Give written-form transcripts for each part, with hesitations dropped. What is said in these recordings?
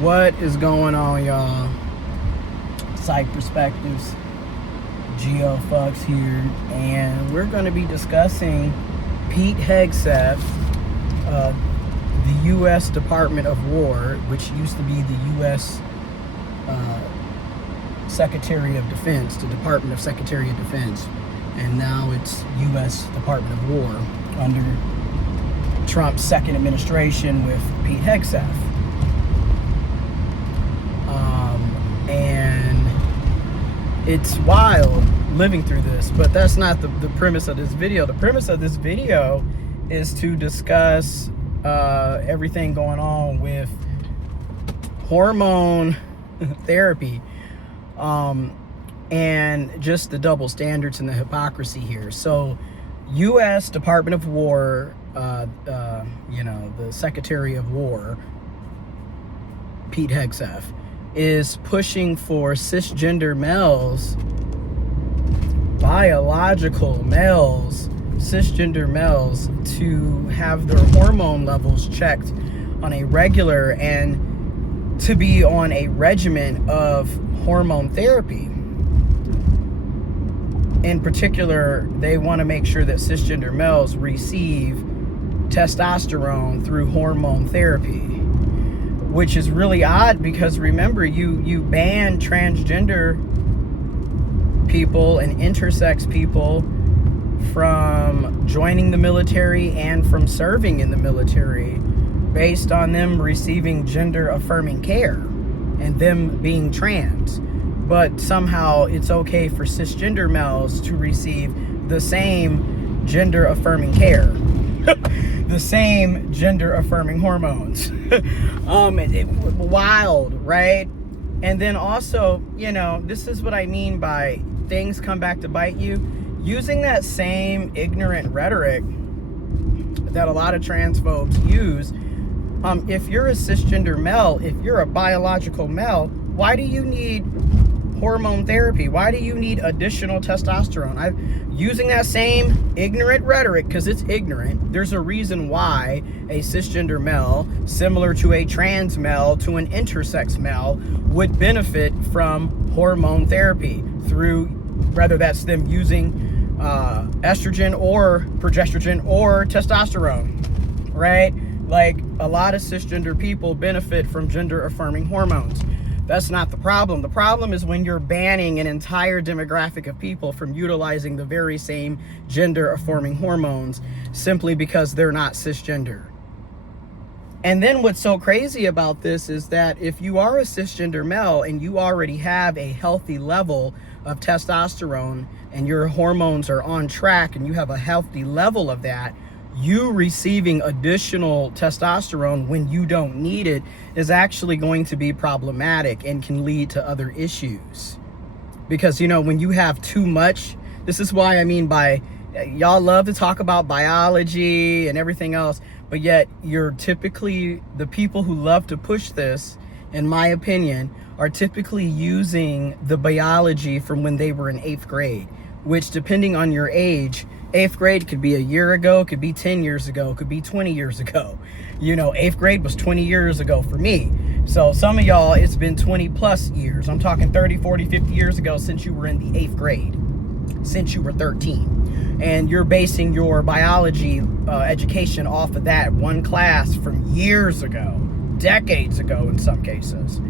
What is going on, y'all? Psych Perspectives, Geofucks here, and we're going to be discussing Pete Hegseth, the U.S. Department of War, which used to be the U.S. Secretary of Defense, the Department of Secretary of Defense, and now it's U.S. Department of War under Trump's second administration with Pete Hegseth. And it's wild living through this, but that's not the premise of this video. The premise of this video is to discuss everything going on with hormone therapy, and just the double standards and the hypocrisy here. So U.S. Department of War, the Secretary of War, Pete Hegseth, is pushing for cisgender males, biological males, cisgender males, to have their hormone levels checked on a regular and to be on a regimen of hormone therapy. In particular, they want to make sure that cisgender males receive testosterone through hormone therapy, which is really odd because remember, you ban transgender people and intersex people from joining the military and from serving in the military based on them receiving gender affirming care and them being trans. But somehow it's okay for cisgender males to receive the same gender affirming care. The same gender affirming hormones. Wild, right? And then also, this is what I mean by things come back to bite you. Using that same ignorant rhetoric that a lot of transphobes use. If you're a cisgender male, if you're a biological male, why do you need hormone therapy? Why do you need additional testosterone? Using that same ignorant rhetoric, because it's ignorant, there's a reason why a cisgender male, similar to a trans male, to an intersex male, would benefit from hormone therapy through, whether that's them using estrogen or progesterone or testosterone, right? Like, a lot of cisgender people benefit from gender affirming hormones. That's not the problem. The problem is when you're banning an entire demographic of people from utilizing the very same gender affirming hormones simply because they're not cisgender. And then what's so crazy about this is that if you are a cisgender male and you already have a healthy level of testosterone and your hormones are on track and you have a healthy level of that, you receiving additional testosterone when you don't need it is actually going to be problematic and can lead to other issues. Because, when you have too much, this is why I mean by, y'all love to talk about biology and everything else, but yet you're typically, the people who love to push this, in my opinion, are typically using the biology from when they were in 8th grade, which, depending on your age, 8th grade could be a year ago, could be 10 years ago, could be 20 years ago. 8th grade was 20 years ago for me. So some of y'all, it's been 20 plus years. I'm talking 30, 40, 50 years ago since you were in the 8th grade, since you were 13. And you're basing your biology education off of that one class from years ago, decades ago in some cases,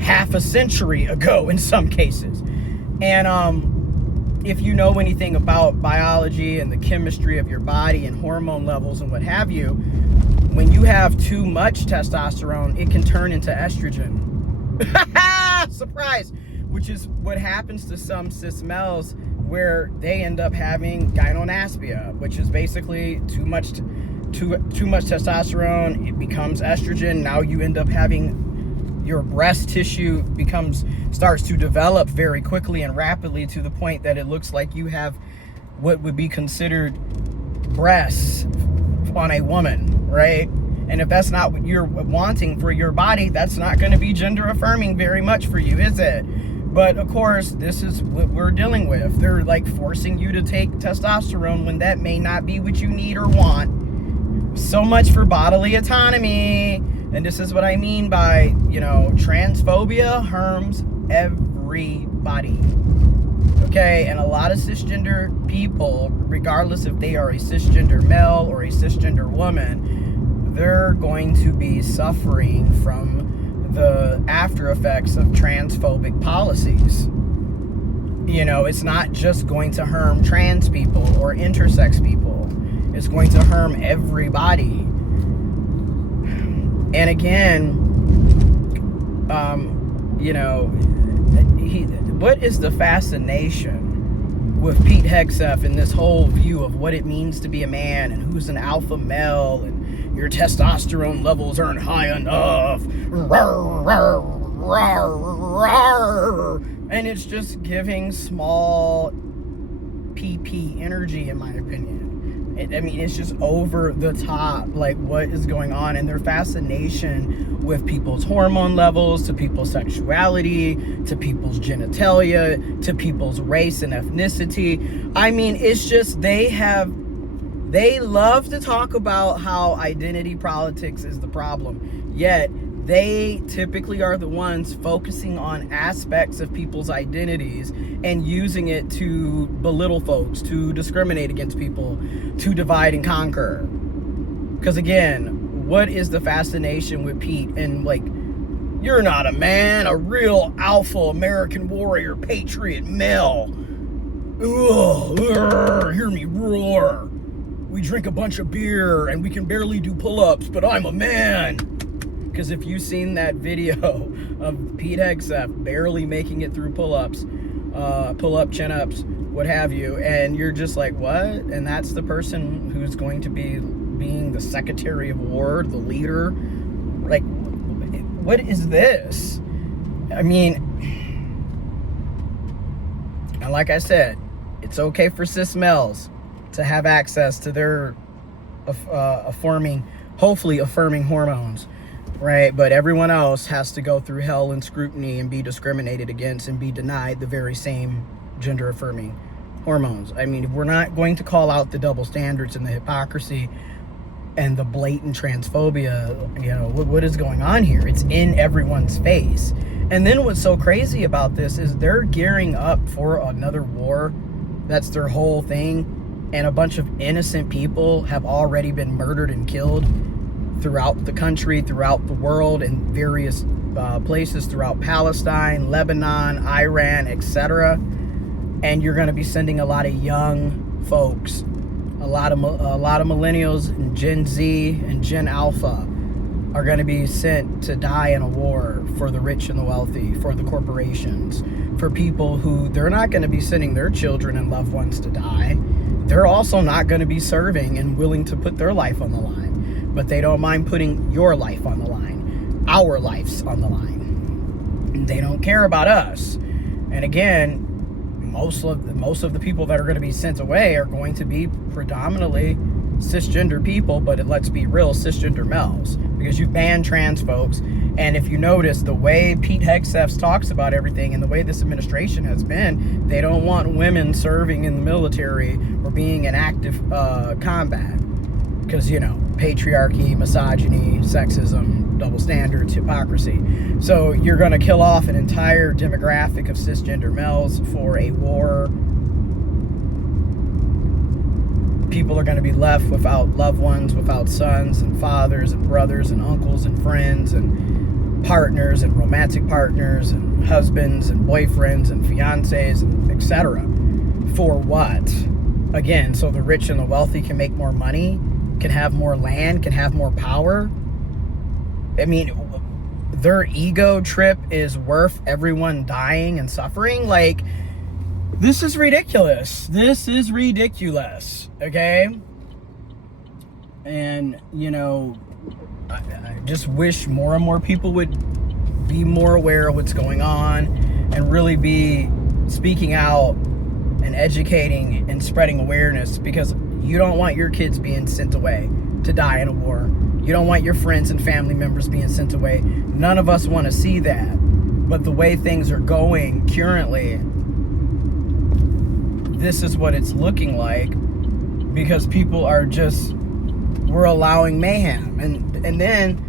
half a century ago in some cases. And if you know anything about biology and the chemistry of your body and hormone levels and what have you, when you have too much testosterone, it can turn into estrogen. Surprise! Which is what happens to some cis males, where they end up having gynecomastia, which is basically too much testosterone. It becomes estrogen. Now you end up having your breast tissue starts to develop very quickly and rapidly to the point that it looks like you have what would be considered breasts on a woman, right? And if that's not what you're wanting for your body, that's not going to be gender affirming very much for you, is it? But of course, this is what we're dealing with. They're like forcing you to take testosterone when that may not be what you need or want. So much for bodily autonomy. And this is what I mean by, transphobia harms everybody. Okay, and a lot of cisgender people, regardless if they are a cisgender male or a cisgender woman, they're going to be suffering from the after effects of transphobic policies. It's not just going to harm trans people or intersex people. It's going to harm everybody. And again, what is the fascination with Pete Hegseth and this whole view of what it means to be a man and who's an alpha male and your testosterone levels aren't high enough? And it's just giving small PP energy, in my opinion. It's just over the top, like what is going on, and their fascination with people's hormone levels, to people's sexuality, to people's genitalia, to people's race and ethnicity. It's just they love to talk about how identity politics is the problem, yet they typically are the ones focusing on aspects of people's identities and using it to belittle folks, to discriminate against people, to divide and conquer. Because again, what is the fascination with Pete? And you're not a man, a real alpha American warrior, patriot male. Ugh, hear me roar. We drink a bunch of beer and we can barely do pull-ups, but I'm a man. Because if you've seen that video of Pete Hegseth barely making it through pull-ups, pull-up, chin-ups, what have you, and you're just like, what? And that's the person who's going to be being the Secretary of War, the leader? What is this? And like I said, it's okay for cis males to have access to their hopefully affirming hormones. Right, but everyone else has to go through hell and scrutiny and be discriminated against and be denied the very same gender affirming hormones. We're not going to call out the double standards and the hypocrisy and the blatant transphobia. What is going on here? It's in everyone's face. And then what's so crazy about this is they're gearing up for another war. That's their whole thing. And a bunch of innocent people have already been murdered and killed throughout the country, throughout the world, in various places throughout Palestine, Lebanon, Iran, etc. And you're going to be sending a lot of young folks, a lot of millennials and Gen Z and Gen Alpha are going to be sent to die in a war for the rich and the wealthy, for the corporations, for people who they're not going to be sending their children and loved ones to die. They're also not going to be serving and willing to put their life on the line. But they don't mind putting your life on the line, our lives on the line. They don't care about us. And again, most of the people that are going to be sent away are going to be predominantly cisgender people, but let's be real, cisgender males, because you ban trans folks. And if you notice the way Pete Hegseth talks about everything and the way this administration has been, they don't want women serving in the military or being in active combat. Because, patriarchy, misogyny, sexism, double standards, hypocrisy. So you're going to kill off an entire demographic of cisgender males for a war. People are going to be left without loved ones, without sons and fathers and brothers and uncles and friends and partners and romantic partners and husbands and boyfriends and fiancés, and etc. For what? Again, so the rich and the wealthy can make more money, can have more land, can have more power. Their ego trip is worth everyone dying and suffering. This is ridiculous. This is ridiculous. Okay? And, I just wish more and more people would be more aware of what's going on and really be speaking out and educating and spreading awareness, because you don't want your kids being sent away to die in a war. You don't want your friends and family members being sent away. None of us want to see that. But the way things are going currently, this is what it's looking like, because people are we're allowing mayhem. And then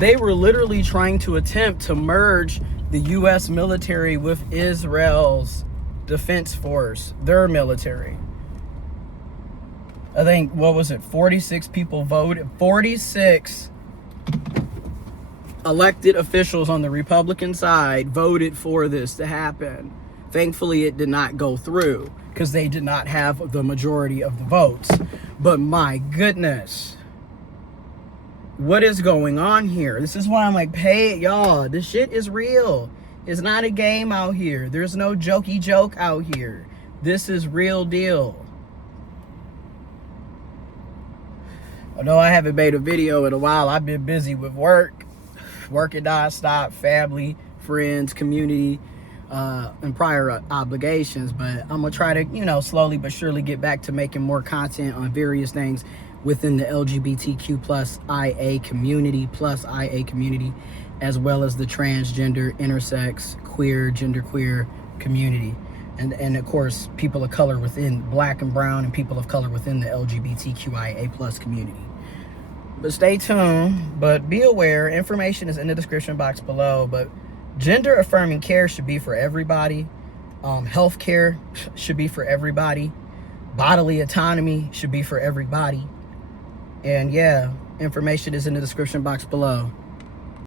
They were literally trying to attempt to merge the U.S. military with Israel's defense force, their military. I think, what was it, 46 people voted, 46 elected officials on the Republican side voted for this to happen. Thankfully, it did not go through because they did not have the majority of the votes. But my goodness, what is going on here? This is why I'm like, hey, y'all, this shit is real. It's not a game out here. There's no jokey joke out here. This is real deal. Although I haven't made a video in a while, I've been busy with work nonstop, family, friends, community, and prior obligations. But I'm gonna try to, slowly but surely get back to making more content on various things within the LGBTQ plus IA community, as well as the transgender, intersex, queer, genderqueer community. And of course, people of color within black and brown and people of color within the LGBTQIA plus community. But stay tuned, but be aware, information is in the description box below, but gender affirming care should be for everybody. Health care should be for everybody. Bodily autonomy should be for everybody. And yeah, information is in the description box below.